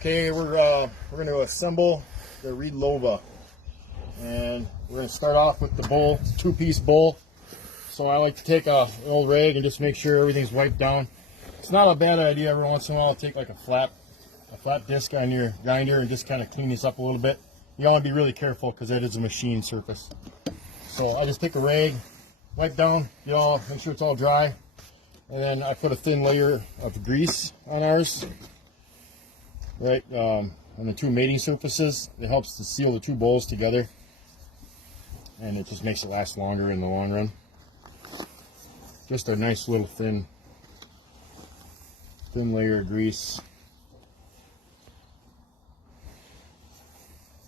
Okay, we're going to assemble the Reed Lova, and we're going to start off with the bowl, two-piece bowl. So I like to take an old rag and just make sure everything's wiped down. It's not a bad idea every once in a while to take like a flat disc on your grinder and just kind of clean this up a little bit. You want to be really careful because that is a machine surface. So I just take a rag, wipe down, make sure it's all dry, and then I put a thin layer of grease on ours. Right on the two mating surfaces. It helps to seal the two bowls together, and it just makes it last longer in the long run. Just a nice little thin layer of grease.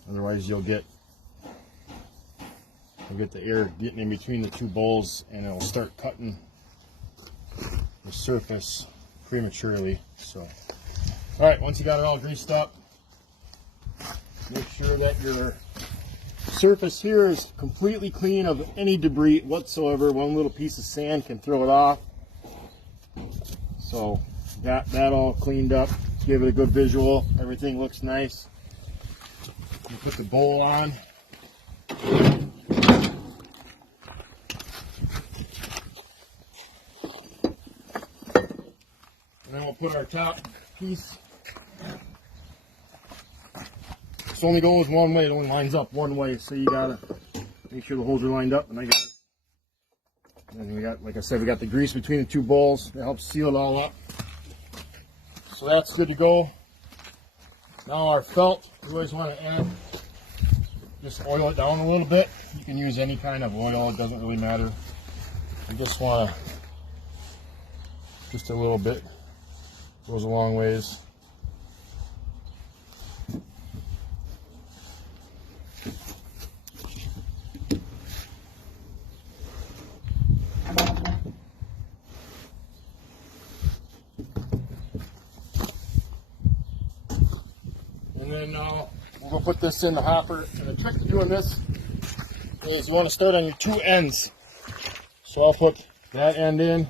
Otherwise you'll get the air getting in between the two bowls, and it'll start cutting the surface prematurely. So alright, once you got it all greased up, make sure that your surface here is completely clean of any debris whatsoever. One little piece of sand can throw it off. So got that all cleaned up, give it a good visual, everything looks nice. You put the bowl on. And then we'll put our top piece. This only goes one way, it only lines up one way, so you gotta make sure the holes are lined up. And then we got, like I said, we got the grease between the two bowls that helps seal it all up. So that's good to go. Now our felt, you always want to add, just oil it down a little bit. You can use any kind of oil, it doesn't really matter. You just want to, just a little bit, goes a long ways. And then we're going to put this in the hopper. And the trick to doing this is you want to start on your two ends. So I'll put that end in,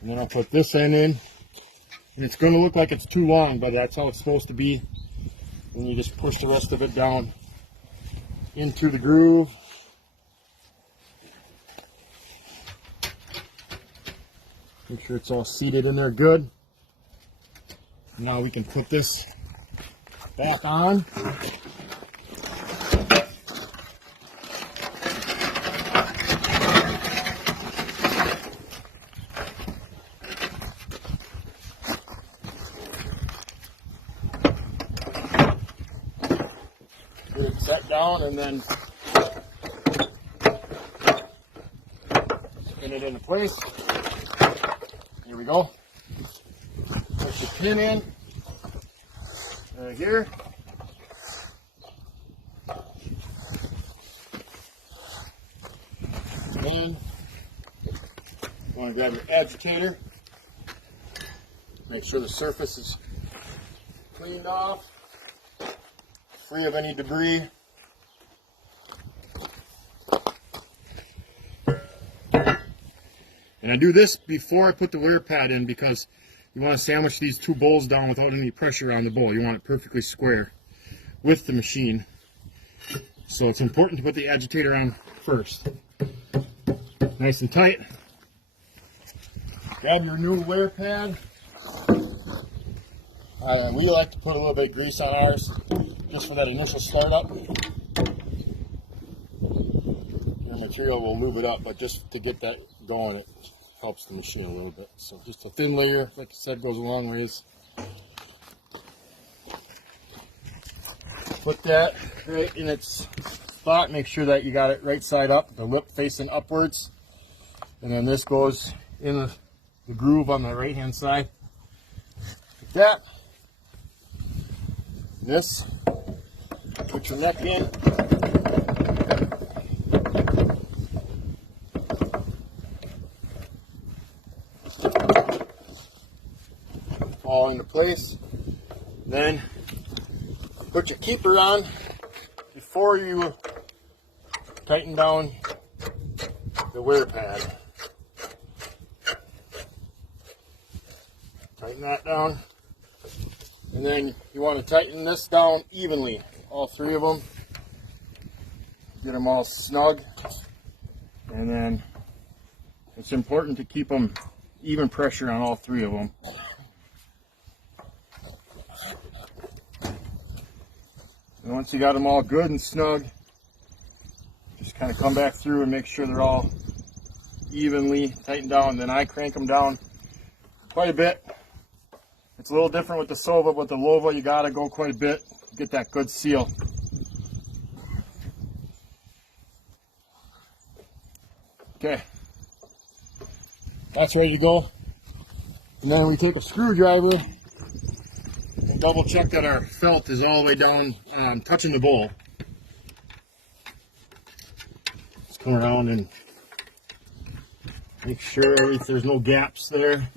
and then I'll put this end in. And it's going to look like it's too long, but that's how it's supposed to be. And you just push the rest of it down into the groove. Make sure it's all seated in there good. Now we can put this back on. Get it set down and then spin it into place. Here we go. Put your pin in right here. And you want to grab your agitator. Make sure the surface is cleaned off, free of any debris. And I do this before I put the wear pad in because you want to sandwich these two bowls down without any pressure on the bowl. You want it perfectly square with the machine. So it's important to put the agitator on first. Nice and tight. Grab your new wear pad. We like to put a little bit of grease on ours just for that initial startup. The material will move it up, but just to get that going, it helps the machine a little bit. So just a thin layer, like I said, goes a long ways. Put that right in its spot. Make sure that you got it right side up, the lip facing upwards. And then this goes in the groove on the right hand side. Like that. This, put your neck in. All into place. Then put your keeper on before you tighten down the wear pad. Tighten that down. And then you want to tighten this down evenly, all three of them. Get them all snug. And then it's important to keep them even pressure on all three of them. And once you got them all good and snug, just kind of come back through and make sure they're all evenly tightened down. Then I crank them down quite a bit. It's a little different with the Sova, but the Lova you gotta go quite a bit to get that good seal. Okay, that's ready to go. And then we take a screwdriver and double check that our felt is all the way down, touching the bowl. Just come around and make sure there's no gaps there.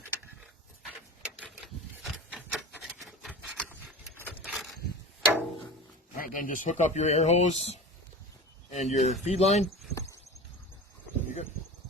Alright, then just hook up your air hose and your feed line.